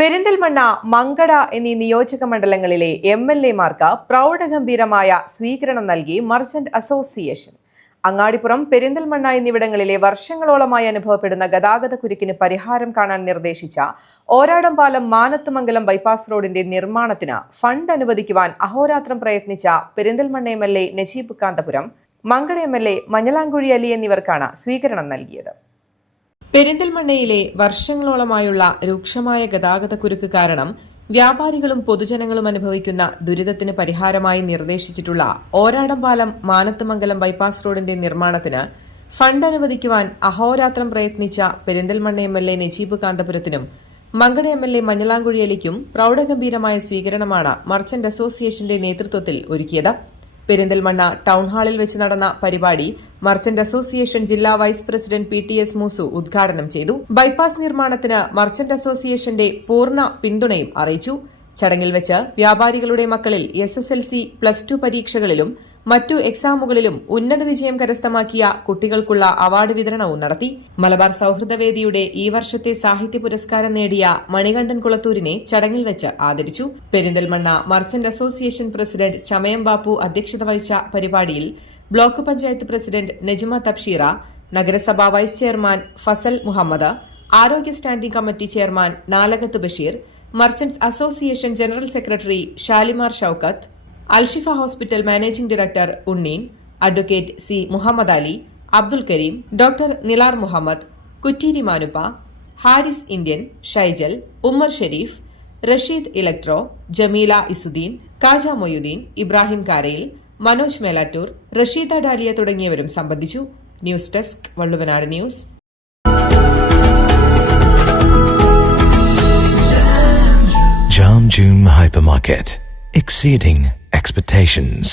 പെരിന്തൽമണ്ണ, മങ്കട എന്നീ നിയോജക മണ്ഡലങ്ങളിലെ എംഎൽഎമാർക്ക് പ്രൗഢഗംഭീരമായ സ്വീകരണം നൽകി മർച്ചന്റ് അസോസിയേഷൻ. അങ്ങാടിപ്പുറം, പെരിന്തൽമണ്ണ എന്നിവിടങ്ങളിലെ വർഷങ്ങളോളമായി അനുഭവപ്പെടുന്ന ഗതാഗതക്കുരുക്കിന് പരിഹാരം കാണാൻ നിർദ്ദേശിച്ച ഓരാടംപാലം മാനത്തുമംഗലം ബൈപ്പാസ് റോഡിന്റെ നിർമ്മാണത്തിന് ഫണ്ട് അനുവദിക്കുവാൻ അഹോരാത്രം പ്രയത്നിച്ച പെരിന്തൽമണ്ണ എംഎൽഎ നജീബ് കാന്തപുരം, മങ്കട എംഎൽഎ മഞ്ഞളാംകുഴി അലി എന്നിവർക്കാണ് സ്വീകരണം നൽകിയത്. പെരിന്തൽമണ്ണയിലെ വർഷങ്ങളോളമായുള്ള രൂക്ഷമായ ഗതാഗതക്കുരുക്ക് കാരണം വ്യാപാരികളും പൊതുജനങ്ങളും അനുഭവിക്കുന്ന ദുരിതത്തിന് പരിഹാരമായി നിർദ്ദേശിച്ചിട്ടുള്ള ഓരാടംപാലം മാനത്തുമംഗലം ബൈപ്പാസ് റോഡിന്റെ നിർമ്മാണത്തിന് ഫണ്ട് അനുവദിക്കുവാൻ അഹോരാത്രം പ്രയത്നിച്ച പെരിന്തൽമണ്ണ എംഎൽഎ നജീബ് കാന്തപുരത്തിനും മങ്കട എംഎൽഎ മഞ്ഞളാംകുഴി അലിക്കും പ്രൗഢഗംഭീരമായ സ്വീകരണമാണ് മർച്ചന്റ് അസോസിയേഷന്റെ നേതൃത്വത്തിൽ ഒരുക്കിയത്. പെരിന്തൽമണ്ണ ടൌൺഹാളിൽ വെച്ച് നടന്ന പരിപാടി മർച്ചന്റ് അസോസിയേഷൻ ജില്ലാ വൈസ് പ്രസിഡന്റ് PTS മൂസു ഉദ്ഘാടനം ചെയ്തു. ബൈപ്പാസ് നിർമ്മാണത്തിന് മർച്ചന്റ് അസോസിയേഷന്റെ പൂർണ്ണ പിന്തുണയും അറിയിച്ചു. ചടങ്ങിൽ വെച്ച് വ്യാപാരികളുടെ മക്കളിൽ SSLC, +2 പരീക്ഷകളിലും മറ്റു എക്സാമുകളിലും ഉന്നത വിജയം കരസ്ഥമാക്കിയ കുട്ടികൾക്കുള്ള അവാർഡ് വിതരണവും നടത്തി. മലബാർ സൌഹൃദവേദിയുടെ ഈ വർഷത്തെ സാഹിത്യ പുരസ്കാരം നേടിയ മണികണ്ഠൻ കുളത്തൂരിനെ ചടങ്ങിൽ വെച്ച് ആദരിച്ചു. Perinthalmanna merchant association president Chamayam Bappu അധ്യക്ഷത വഹിച്ച പരിപാടിയിൽ ബ്ലോക്ക് പഞ്ചായത്ത് പ്രസിഡന്റ് നജുമ തബ്ഷീറ, നഗരസഭാ വൈസ് ചെയർമാൻ ഫസൽ മുഹമ്മദ്, ആരോഗ്യ standing committee chairman Nalakath Basheer, merchants association general secretary Shalimar Shoukath, Alshifa hospital managing director Unneen, advocate C. Muhammad Ali, Abdul Kareem, doctor Nilar Muhammad, Kutteeri Manuppa, Haris Indian, Shaijal, Ummer Shareef, Rasheed Electro, Jameela Izzuddeen, Kaja Moyuddeen, Ibrahim Karayil, Manoj Melattur, Rasheeda Daliya തുടങ്ങിയവരും സംബന്ധിച്ചു. News desk, Valluvanad news. Jam June Hypermarket, exceeding expectations.